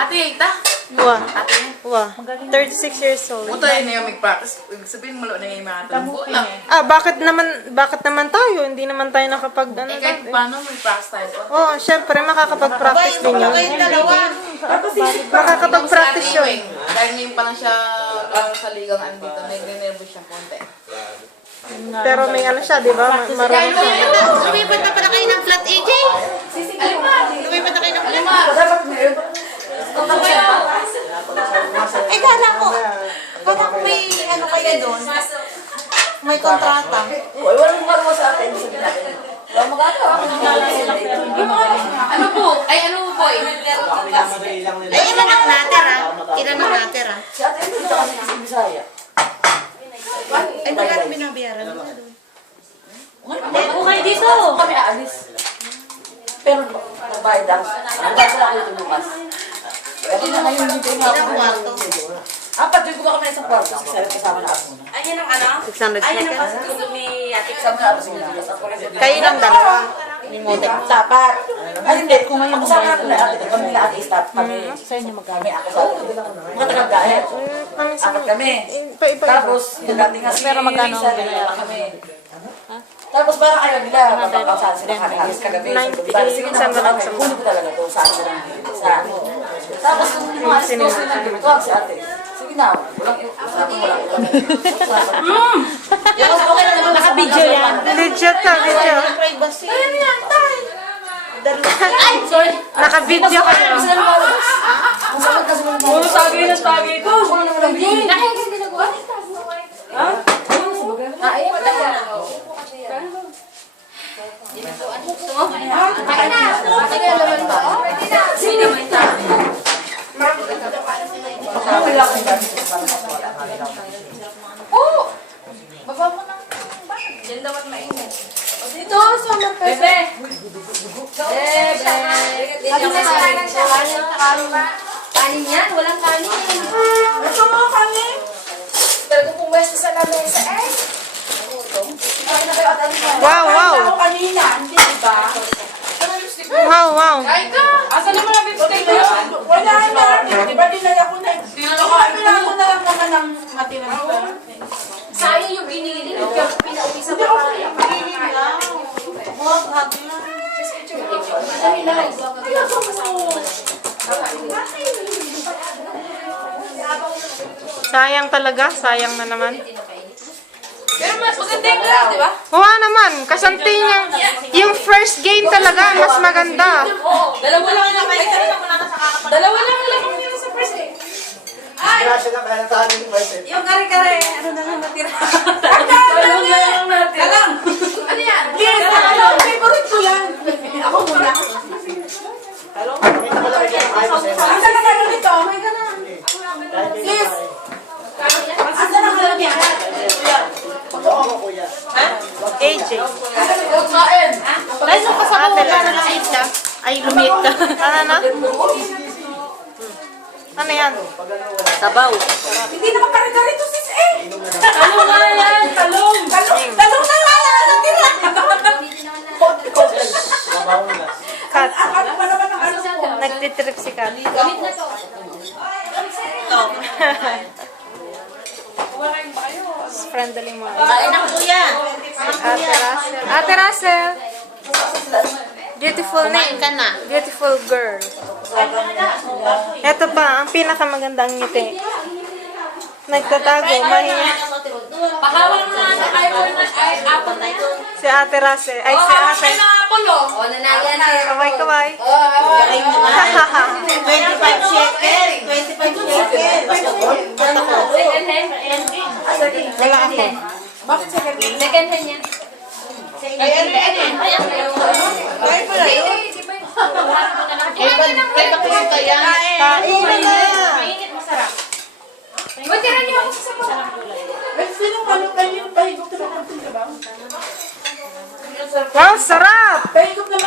Ate, ita. Wah. Ate. Wah. 36 years old. Puto yun na yung mag-practice. Ibig sabihin, malo na yung mga tambo lang. Bakit naman tayo? Hindi naman tayo nakapag ano. Kahit paano mag-practice tayo. Oo, syempre makakapag-practice din yun. Makakapag-practice yun. Dahil ngayon pa lang siya sa ligang andito. Nag-nervous siya konti. Pero may ano siya, di ba? Marami siya. Lumipat na pala kayo ng flat, AJ? Lumipat na kayo ng flat? Eh, kala ko may ano kayo doon. May kontrata. Walang magawa sa atin. Walang magagawa. Ano po? Ay, ano po eh? Eh, ilan ang natira? Ilan ang natira? Si ate, hindi ka kasi sa Bisaya. Ay, wala rin binabayaran mo na doon. Okay dito. Kami aalis. Pero nabayad ang nabayad sila kayo tumukas. Kasi na ngayon hindi na Ilang kwarto? Apat yung kuha kami na isang kwarto. Kasi kasama na ako. Ayan ang ano? 600 Ayan ang seconds. pasutulog ni Ate. Kasama na ako sa Kayo lang dalawa. Dapat. Ay, hindi. Kung ngayon ako sa akin na ate, kami nila ate staff kami. Sa inyo magkami ako sa mga taga-dahil. Apat kami. Tapos, yung dating nga pero magkano kami. Tapos parang ayaw nila, mapapakasahan sila kami kagabi. Sige na, kunin ko talaga to, saan sila sa ano. Tapos kung mga alas 12 na nagtuwag si ate. Sige na, walang okay na naman. Naka-video yan. Legit ka, video. Privacy. Ay, sorry. Naka-video ka na. Puro sagay na sagay ko. Puro naman ang video. Baba mo ng bag. Yan daw at mainit. Dito, sa mga bebe. Kanin yan, walang kanin. Ito mo kami. Talaga pumwesto sa lamesa eh. Wow, wow. Ako kanina, hindi ba? Wow, wow. Asa naman ang beefsteak ko? Wala na. Di ba dinala ko na? Pinala ko na lang naman ng matirang pera. Sayang yung ginili. Pinauwi sa Hindi ako bahay. pinili lang. Huwag, happy lang. Sayang talaga, sayang na naman. Pero mas maganda yung lang, di ba? Oo naman, kasanti niya. Yung first game talaga, mas maganda. Dalawa lang yung Dalawa lang yung lamang nila sa first day. Yung kare-kare, ano na lang natira. Dalawa lang natin. Alam! Ano yan? Yes, alam, favorite ko yan. Ako muna. Asa na kayo nito? May ganun. Sis! Asa na kayo niya? AJ. Kain! Guys, ang pasabaw na lang ka. Ay, lumit ka. Ano na? Ano yan? Sabaw. Hindi naman kare-kare to sis eh. Talong nga yan! Talong! Talong na nga na natira. Kat. Ano pa naman ang ano ko? Nagtitrip si Kat. Gamit na to. Friendly mo. Kain ng kuya. Ate Russell. Ate Russell. Beautiful Kumain name. ka na. Beautiful girl. Ito pa, ang pinakamagandang ngiti. Nagtatago, mahiya. Pakawal mo na ang iPhone na Apple na ito. Si Ate Russell. Ay, si Ate. O, nanaya na. Kaway-kaway. 25 shekel. 25 shekel. Second hand. Wala ako. Bakit sa kanya? Second hand yan. Kaya pala yun. Kaya bakit kaya? Kain na! Mainit, masarap. Uy, tira niyo ako sa sabaw. Eh, sino kayo pahigop na lang ng ba? Wow, sarap! Pahigop na